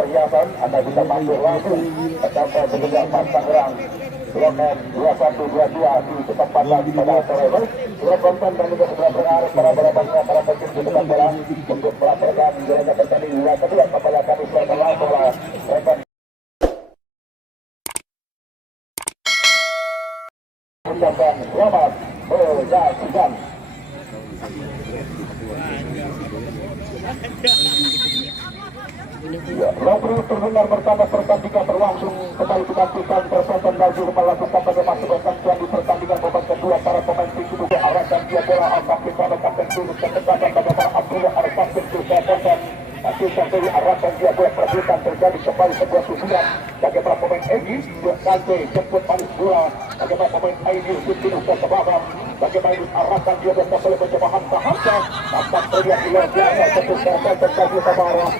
perhiasan Anda bisa masuk langsung ke kantor Kejaksaan Tangerang. Blok M 2122 di kesempatan pada sore ini. Dua konten dan juga sebelah pengaruh para balapannya para pecinta sepak bola untuk melaporkan jalannya pertandingan kedua kepada kami setelah bola. Mereka ucapkan selamat menyaksikan. Ya, lalu terdengar bersama pertandingan berlangsung kembali dilakukan persentan lagi melakukan bagaimana pertandingan di pertandingan babak kedua para pemain tim itu arahkan dia bola apakah pada kapten tim ketepatan bagaimana Abdullah Al-Fatih dan Akhirnya dari arahkan dia bola perebutan terjadi kembali sebuah susulan bagaimana pemain Egy dia kante jemput paling bola bagaimana pemain Aini Sintinus ke babak bagaimana arahkan dia bola kembali mencoba Hamka nampak terlihat luar biasa ketika terjadi kebawah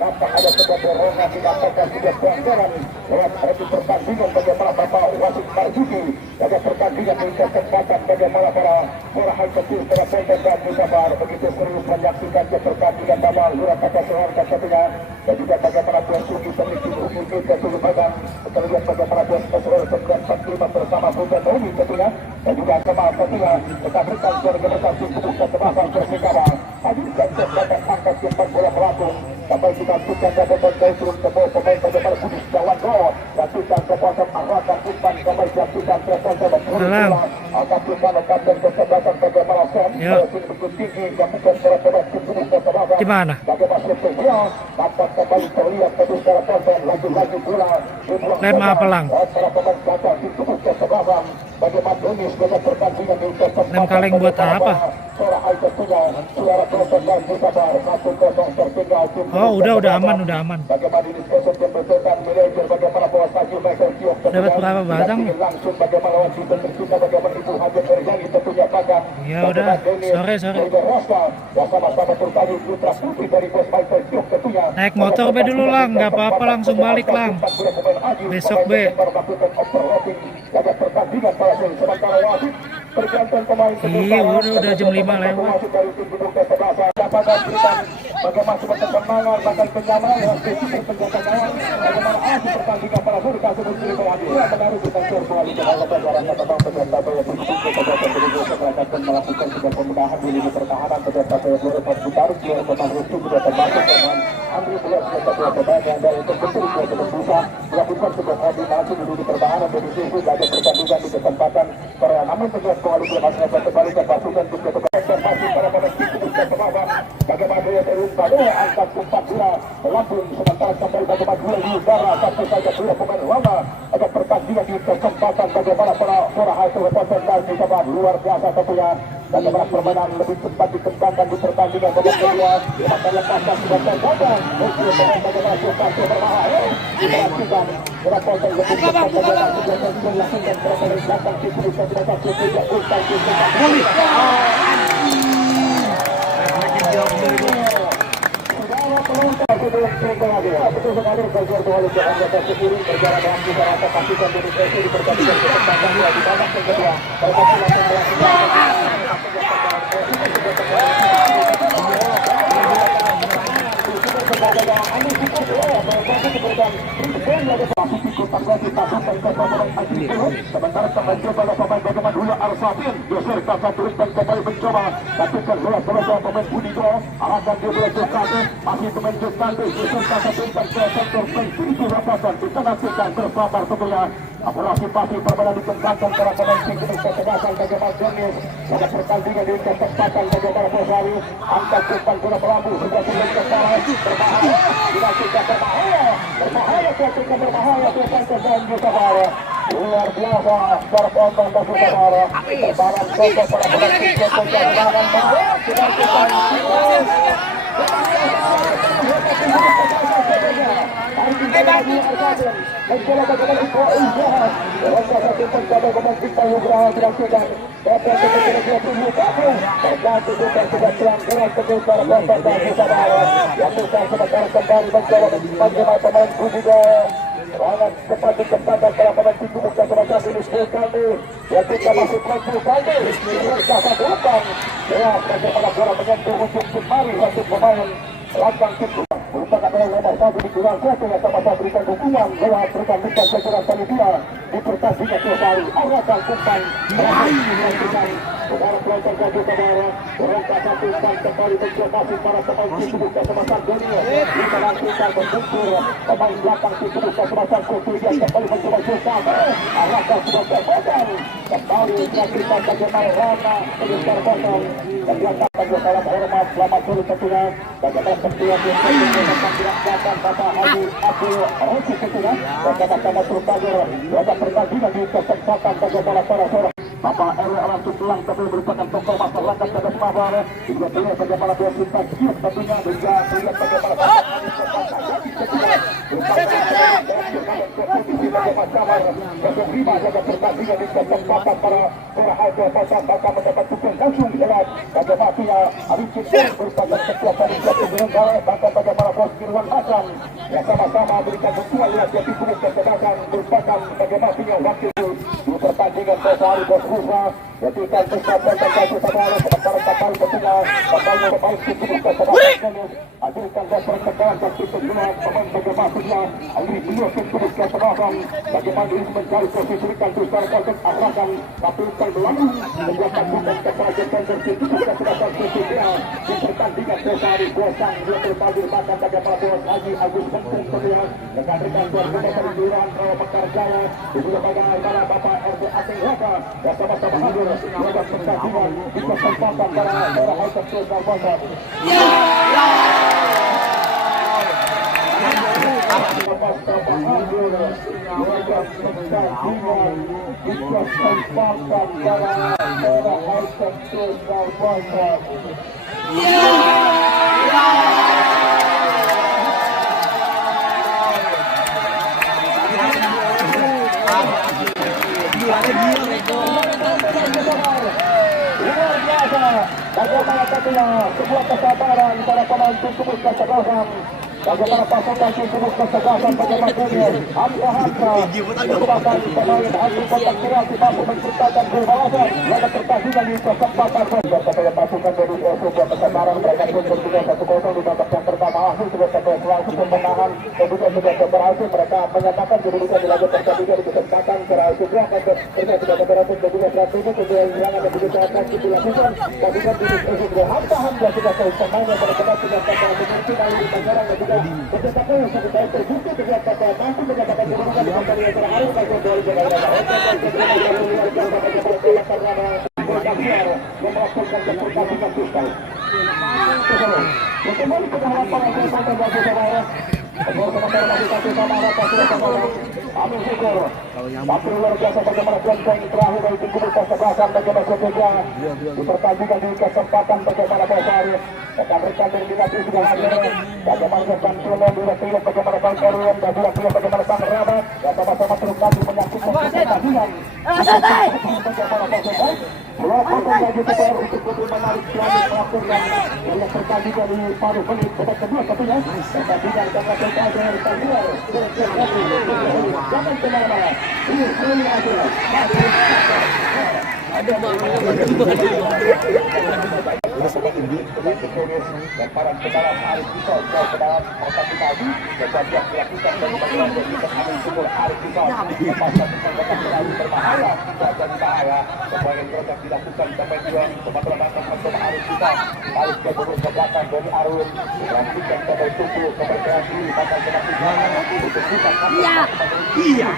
nampak ada sebuah dorongan dikatakan juga pelanggaran lewat hari pertandingan bagaimana Bapak Wasit Marzuki pada pertandingan di kesempatan bagaimana para high kecil terapkan dan disabar begitu serius menyaksikan pertandingan dalam lurah kata seharga satunya dan juga bagaimana Tuan Sugi memiliki hubungan ke seluruh badan terlihat bagaimana Tuan Spesial 945 bersama Bukan Romi tentunya dan juga Kemal tentunya tetap berikan organisasi kebuka sebabang bersikawa tadi kesempatan angkat jempat bola melambung sampai kita lakukan dapat dari turun ke bawah pemain bagaimana Budi Jawanto lakukan kepuasan arahkan umpan sampai jatuhkan kesempatan bola akan kita lakukan kesempatan bagaimana Sam begitu tinggi lakukan secara kebuka sebabang gimana? bagaimana Spesial dapat kembali terlihat pada secara tonton lagi-lagi bola lem apa lang? Lem kaleng buat apa? Oh udah aman. Dapat berapa batang? Ya udah sore. Naik motor be dulu lang, nggak apa-apa langsung balik lang. Besok be. Iya udah jam 5 lewat. Bagaimana perkembangan bahkan kenyamanan spesifik penjagaan bagaimana akhir pertandingan para surga sebelum berhadiah menaruh kita serbuan di dalam pelajarannya tentang peserta yang akan melakukan sebuah pemudahan di lini pertahanan peserta yang berlepas ditaruh di kota Rusu sudah termasuk dengan Andri Bulat sebagai pemain yang dari terbentuk sudah terbuka melakukan sebuah koordinasi di lini pertahanan dari sisi ada pertandingan di kesempatan para namun sebuah koalisi masih kembali ke pasukan di observasi para pemain tim ke bawah bagaimana dia pada angkat 4 melambung sementara kembali bagaimana dua di udara satu saja dua pemain lama ada pertandingan di kesempatan bagaimana para hasil reporter dan disabar luar biasa tentunya bagaimana permainan lebih cepat dikembangkan di pertandingan babak kedua akan lepaskan sudah terjaga untuk pemain bagaimana suka berbahaya diperhatikan reporter lebih cepat bagaimana sudah dilakukan berapa dari belakang situ tidak satu tidak ultai betul sekali belajar bola di anggota sekiri berjalan dengan kita rasa pastikan dari sesi di pertandingan kesempatan di babak kedua sementara mencoba pemain bagaimana dulu Arsafin geser ke satu dan kembali mencoba lakukan bola pemain Budi Dro arahkan dia bola Jokate masih pemain Jokate geser ke satu dan ke sektor pencuci rapasan kita nantikan tersabar tentunya akurasi permainan dikembangkan para pemain tim untuk ketegasan bagaimana Jonis pada pertandingan di kesempatan bagaimana Posari angkat umpan bola melambung sudah turun ke bawah berbahaya dilakukan berbahaya ketika berbahaya dan disabar luar biasa performa dan disabar terbaran contoh para pemain tim ketegasan serangan cepat dikembangkan para pemain tim bukan sebatas ini sekali yang kita masuk lagi kali satu umpan ya bagaimana bola menyentuh ujung jemari satu pemain belakang kedua merupakan nomor 1 di kurang satu yang sama-sama berikan dukungan lewat rekan-rekan jajaran panitia di pertandingan kembali arahkan umpan memberikan saudara pelajar gaji saudara berangkat satu dan kembali menjadi para pemain tubuh kesempatan dunia di dalam kita berbentur pemain belakang tubuh kesempatan kemudian kembali mencoba susah arahkan sudah terpotong kembali kita bagaimana Rana mengejar potong dan diangkat salam hormat selamat sore tentunya bagaimana ketua dilaksanakan Bapak Haji Abdul Rosi tentunya bersama-sama terpelajar pada pertandingan di kesempatan bagaimana para seorang Bapak RW langsung pulang tapi merupakan tokoh masyarakat pada Semawar juga terlihat bagaimana dia cinta siap tentunya juga terlihat bagaimana Lima jaga pertandingan di kesempatan para Haji Pasar bakal mendapat dukungan langsung lewat bagaimana dia Arifin merupakan ketua panitia penyelenggara bahkan bagaimana Bos Irwan Hasan yang sama-sama berikan dukungan lewat jadi tubuh kesempatan merupakan bagaimana dia wakil di pertandingan sehari Bos Rusa yaitu kan kesempatan kasih saudara sementara kapal tentunya kapal merupakan tubuh kesempatan hadirkan Bos pertandingan dan tentunya pemain bagaimana dia Alif beliau tubuh kesempatan bagaimana ini mencari posisi kan secara konsep arahkan tapi terlalu menjadi bukan kepada konversi tubuh kesempatan sesudah di pertandingan sehari Bosang dia terbagi bahkan bagaimana Bos Haji Agus Bentung terlihat rekan-rekan Bos Perjuangan Mekar Jaya juga bagaimana Bapak RT Ateng Waka yang sama-sama hadir pada pertandingan di kesempatan para Haji Sultan Bosang bagaimana tentunya sebuah kesabaran para pemain tubuh kesebelasan bagaimana pasukan tubuh kesebelasan bagaimana dunia Hamka merupakan pemain hati kotak kreatif mampu menciptakan gol balasan pada pertandingan di kesempatan setelah pasukan dari sebuah kesabaran mereka pun berjuang 1-0 di babak yang pertama akhir sudah sampai langsung menahan kemudian sudah berhasil mereka menyatakan kedudukan di laga pertandingan di kesempatan berhasil berangkat mereka sudah berhasil dan juga strategi kemudian serangan dan juga atraksi dilakukan pasukan tubuh kesebelasan Hamka sudah selesai pemainnya benar-benar sudah sampai mengerti dari pasaran dan juga bercakap yang sudah terbukti ternyata mampu mendapatkan kedudukan di pertandingan terakhir bagi dari Jakarta yang melakukan pertandingan fisik. Kembali ke dalam lapangan sampai bagi saudara. Sementara masih satu sama rata sudah sama Amin Syukur. Tapi luar biasa bagaimana poin terakhir dari tim kubu kesebelasan bagaimana seterusnya di pertandingan di kesempatan bagaimana besar rekan-rekan dari dinasti sudah hadir bagaimana Bang Solo direktur bagaimana Bang Erwin dan direktur bagaimana Bang Rabat dan sama-sama terus kami menyaksikan pertandingan bagaimana besar melakukan lagi super untuk menarik suami pelaku yang melihat pertandingan di paruh menit babak kedua tentunya pertandingan karena terkait dengan tanggal jangan kemana-mana ini aja ada dan para pedalam Arif Kisau jauh ke dalam masa tadi dan yang dilakukan dari bagian dari Amin Syukur Arif Kisau masa terlalu berbahaya dan bahaya sebagai proses dilakukan sampai juga pemantauan mencoba Arif Kisau balik ke turun ke belakang dari Arun dilanjutkan sampai tubuh kepercayaan diri maka dilakukan untuk kita iya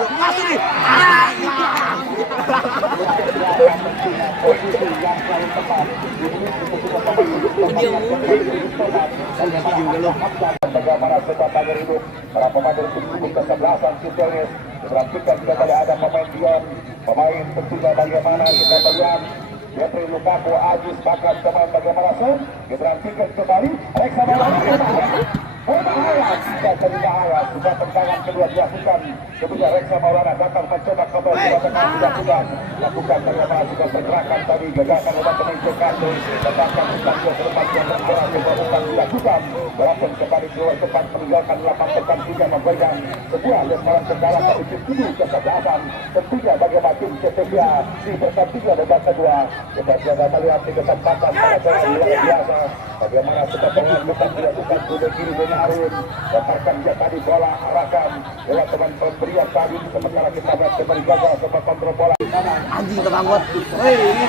masuk nih posisi yang selalu tepat bagaimana sepak hidup para pemain dari tim kesebelasan Ciselis diperhatikan kepada ada pemain Dion pemain tentunya bagaimana kita melihat Jeffrey Lukaku Ajis Bakat pemain bagaimana Sun diperhatikan kembali Reksa berbahaya tidak berbahaya sudah tendangan kedua dilakukan kemudian Reksa Maulana datang mencoba kembali dilakukan bagaimana juga pergerakan tadi gagalkan oleh pemain Jakarta datangkan Sukanto ke depan yang bergerak coba umpan dilakukan berlangsung kembali keluar cepat meninggalkan lapangan tekan 3 memberikan sebuah lemparan ke dalam dari tim 7 kesebelasan tentunya bagaimana tim CTPA di pertandingan babak kedua kita jaga melihat di kesempatan pada luar biasa bagaimana sepak bola bukan dilakukan sudah kiri dengan Arun lemparkan dia tadi bola arahkan lewat teman pemberian tadi sementara kita lihat kembali gagal sepak kontrol bola Anjing ketanggut. Hei, ini.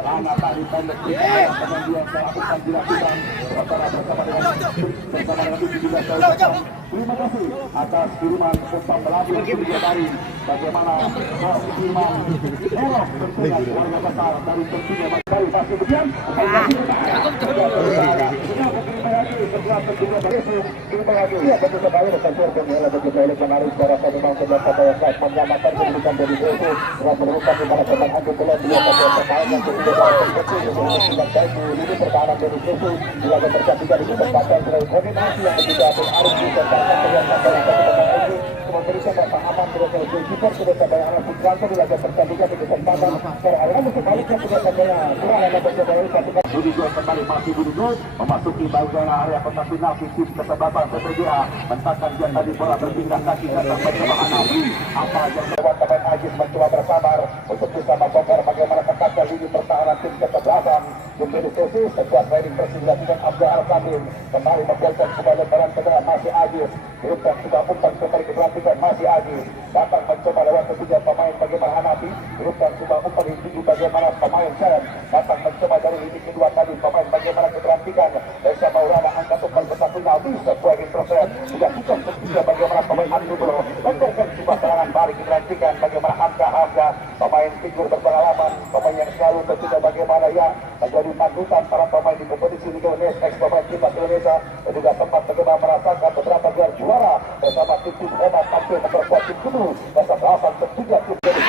lama tadi pendek kemudian melakukan dilakukan bersama dengan 17 terima kasih atas kiriman umpan melambung dari bagaimana kiriman Erof tentunya keluarga besar dari tentunya dari masih demikian terima lagi ya tentu sekali rekan Sergio begitu oleh penarik suara saya memang sebelah pada yang baik menyamakan pendidikan dari itu dengan menemukan di mana teman Agung Bulan dia pada pemain yang kedua dalam kecil tidak baik ini pertahanan dari itu juga terjadi dari kesempatan dari koordinasi yang begitu harus disertakan dengan yang memberikan pemahaman kepada keeper kepada bayangan Putra di laga pertandingan di kesempatan terlalu sebaliknya sudah sampai kurang ada berjaya satu kali kembali masih dulu memasuki bagian area kotak final tim kesebelasan PPGA mentakkan dia tadi bola berpindah kaki datang mencoba Hanafi apa yang lewat pemain Ajis mencoba bersabar untuk bisa membongkar bagaimana ketatnya lini pertahanan tim kesebelasan menjadi sesi sebuah training bersih dilakukan Abdul Al-Qadim kembali membolkan sebuah lemparan ke dalam masih Ajis Rupak sudah umpan kembali ke pelantikan masih Ajis datang mencoba lewat ketiga pemain bagaimana Hanafi Rupak sudah umpan di tujuh bagaimana pemain Sam datang mencoba dari lini kedua tadi pemain bagaimana keterantikan Reksa Maulana angkat umpan ke final di sebuah proses dilakukan ketiga bagaimana pemain Andubro mencoba sebuah serangan balik keterantikan bagaimana Hamka pemain figur berpengalaman pemain yang selalu tentunya bagaimana yang menjadi panutan para pemain di kompetisi Liga Indonesia pemain timnas Indonesia dan juga sempat bagaimana merasakan beberapa gelar juara bersama tim hebat tampil memperkuat tim kudu kesebelasan tentunya tim dari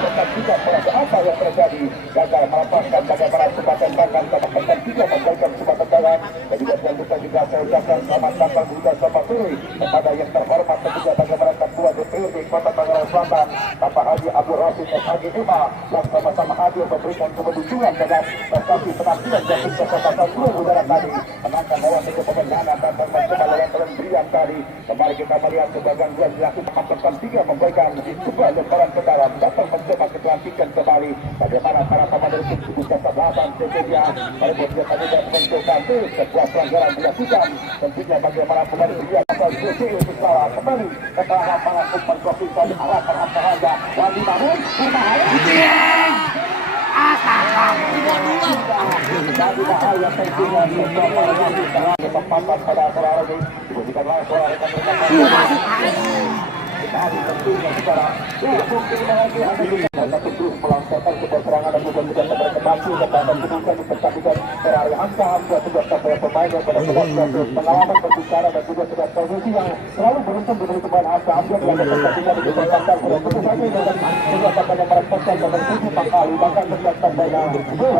kita juga merasa apa yang terjadi gagal melepaskan bagaimana sebuah tembakan tembakan juga memberikan sebuah tendangan dan juga selanjutnya juga saya ucapkan selamat datang juga selamat sore kepada yang terhormat tentunya bagaimana ketua DPRD Kota Tangerang Selatan Bapak Haji Abdul Rasid SHG Ima yang sama-sama hadir memberikan kemenunjukan dengan prestasi penampilan dan kesempatan seluruh udara tadi menangkan lawan ke pemenangan dan mencoba lawan pemberian tadi kembali kita melihat sebagian gol dilakukan memperkan tiga memberikan sebuah lemparan ke dalam datang mencoba keterantikan kembali bagaimana para pemain dari tim tubuh kesebelasan CCDA walaupun dia tadi tidak menentukan sebuah pelanggaran dilakukan tentunya bagaimana pemain dia asal CC itu salah kembali setelah lapangan umpan kopi tadi arahkan harga Wadi Bangun berbahaya jadi bahaya tentunya kesempatan pada acara ini diberikan langsung oleh rekan-rekan kita harus tentunya secara mungkin bahagia ada juga satu terus melangsungkan sebuah serangan dan juga tidak berkembang dan kemudian di pertandingan terari angka juga sampai pemain yang pada pengalaman berbicara dan juga sudah posisi yang selalu beruntung diberi pemain angka ambil dalam pertandingan di kesempatan sudah tentu saja dengan juga yang meresponskan dan 7 kali bahkan berkaitan dengan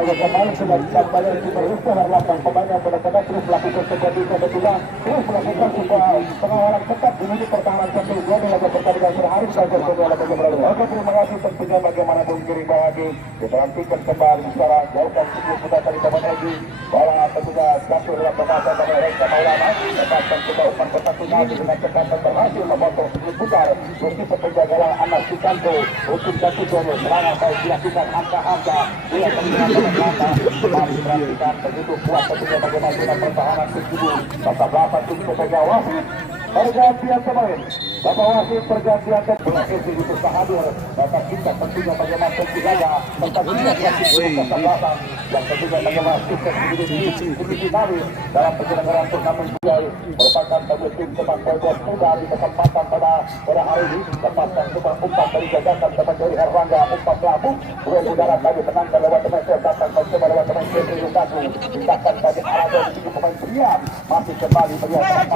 pemain sudah kembali kita Rufus Harlatan pemain yang benar-benar terus melakukan seperti itu dan juga terus melakukan sebuah pengawalan ketat di lini pertahanan satu gol dalam pertandingan sehari saja sebuah oke terima kasih tentunya bagaimana Bung Kiri Bawagi diperantikan kembali secara jauhkan sebelum kita tadi teman Egi bola tentunya jatuh dalam pembahasan dari Reksa Maulana lepaskan coba umpan kotak final dengan cepat berhasil memotong sebelum putar meski penjagalan Anas Sukanto untuk jatuh dari serangan baik dilakukan angka-angka dia kemudian berkata mari perhatikan begitu kuat tentunya bagaimana dengan pertahanan tim tubuh masa belakang tim pepegang wasit pergantian pemain Bapak wasit pergantian dan berhasil itu hadir bapak kita tentunya bagaimana penjaga pertandingan kesebelasan yang tentunya bagaimana sukses di dalam penyelenggaraan turnamen Liga merupakan bagi tim teman Polres muda di kesempatan pada hari ini lepaskan sebuah umpan dari gagasan teman dari Herlangga umpan pelabuh dua udara tadi menangkan lewat teman datang mencoba lewat teman Petri Lukaku tindakan tadi arah dari 7 pemain Brian masih kembali melihat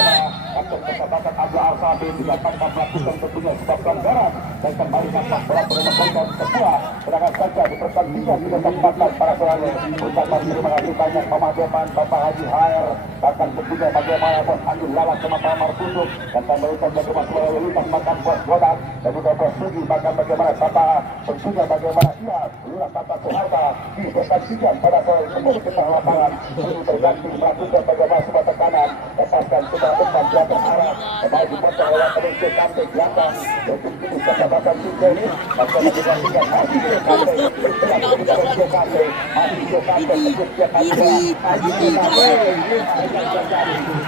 bagaimana untuk persahabatan Abdul Arsabi dikatakan melakukan tentunya sebuah pelanggaran dan kembali nampak bola memberikan sebuah serangan saja di pertandingan di kesempatan para pemain. Ucapan terima kasih banyak pemadaman Bapak Haji Hair, bahkan tentunya bagaimana Bos Andi Lawan sama Pak Markusuk dan memberikan bagaimana sebuah lipat makan Bos Godak dan juga Bos Sugi, bahkan bagaimana Bapak tentunya bagaimana ia Lurah Bapak Soeharta di pertandingan pada seluruh kita lapangan ini berganti melakukan bagaimana sebuah tekanan lepaskan sudah umpan belakang arah kembali dipotong lewat terus ke kante belakang dan ini kesempatan tiga ini bagaimana digantikan masih ke kante berlaku di dalam ke kante masih ke kante terus ke kante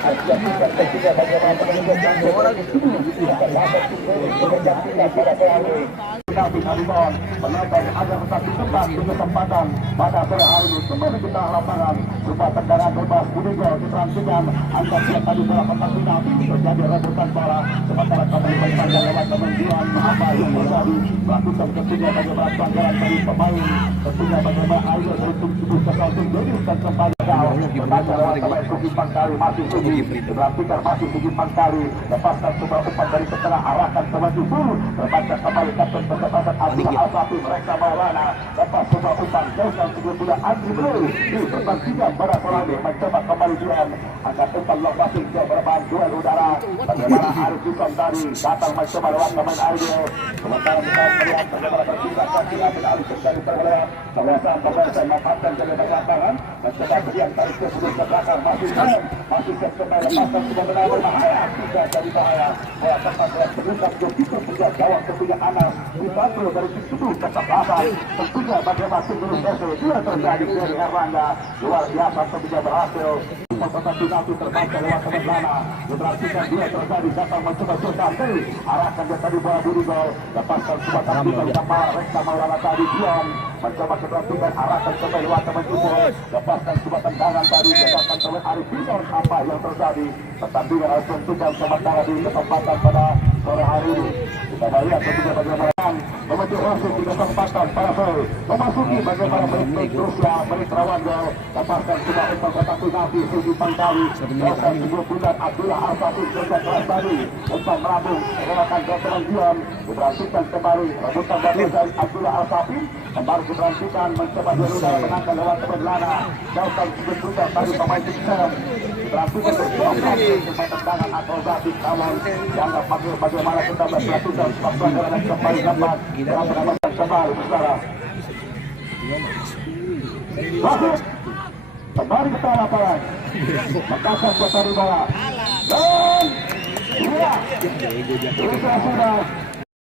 masih ke kante bagaimana menunjukkan kante bergantikan pada pelaku kami Harimon menambah ada satu tempat di kesempatan pada sore hari ini kembali kita lapangan sebuah tendangan bebas Budigo diperhatikan angkat siap tadi bola pertandingan terjadi rebutan bola sementara kembali berpanjang lewat kementerian apa yang terjadi melakukan tentunya bagaimana pelanggaran dari pemain tentunya bagaimana ayo dari tim kesal tim jadi dan kembali berbaca lewat pemain Sugi Pangkali masih Sugi diperhatikan masih Sugi Pangkali lepaskan sebuah umpan dari setengah arahkan ke maju berbaca kembali kapten kesempatan Abdul Al-Fatih mereka Maulana lepas sebuah umpan jauhkan sebelum Andri Blue di pertandingan pada sore ini mencoba kembali Dian angkat umpan lokasi ke berbantuan udara bagaimana Arif Yusuf tadi datang mencoba lewat pemain Aidil sementara kita melihat bagaimana berpindah kaki Abdul Alif dari terlewat kebiasaan pemain memanfaatkan jaga lapangan mencoba Dian tarik ke sebelum ke belakang masih Sam kembali lepaskan sudah benar berbahaya tidak jadi bahaya bola tepat bola berlukas begitu juga gawang tentunya Anas dibantu dari situ kesempatan tentunya bagaimana tim SC dia terjadi dari Erlangga luar biasa tentunya berhasil posisi penalti terbaca lewat Temenlana diperhatikan dia terjadi datang mencoba Sultan arahkan dia tadi bola Budigo lepaskan sebuah taktikal kapal Reksa Maulana tadi Dion mencoba diperhatikan arahkan kembali lewat teman Jumbo lepaskan sebuah tendangan tadi datang teman Arif Bidor apa yang terjadi pertandingan harus tentukan sementara di kesempatan pada sore hari ini kita melihat tentunya bagaimana membentuk wasit di kesempatan para sore memasuki bagaimana menit Rusia menit Rawanda lepaskan sebuah umpan kotak penalti Sugi Pangkali dan sebuah bulan Abdullah Al-Fatih juga kelas tadi umpan melambung menggunakan gotong Dion diperhatikan kembali rebutan dari Abdullah Al-Fatih kembali diperhatikan mencoba Dion menangkan lewat Temenlana jauhkan sebuah bulan tadi pemain Tiksan diperhatikan sebuah tendangan akrobatik namun dianggap bagaimana kita berlakukan sebuah pelanggaran dan kembali dapat dalam penambahan kembali saudara masuk kembali ke lapangan Makassar Kota Bola dan iya sudah